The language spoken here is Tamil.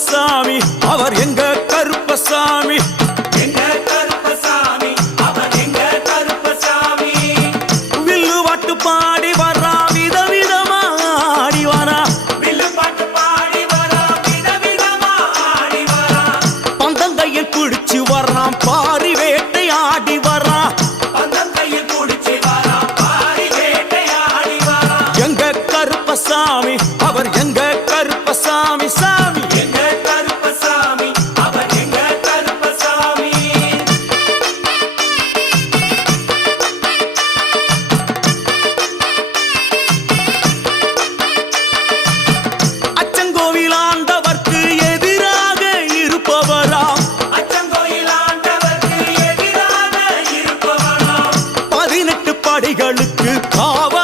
கருப்பசாமி அவர் எங்க கருப்பசாமி? எங்க கருப்பசாமி அவர் எங்க கருப்பசாமி? வில்லு பாட்டு பாடி வரா வித விதமா ஆடி வரா. வில்லு பாட்டு பாடி வரா வித விதமா ஆடி வரா. பந்தங்கையில் குடிச்சு வர்றான் பாரி வேட்டை ஆடி வரா. பந்தங்கையில் குடிச்சு வரா பாரி வேட்டை ஆடி வரா. எங்க கருப்பசாமி அவர் எங்க காடிகளுக்கு காவல்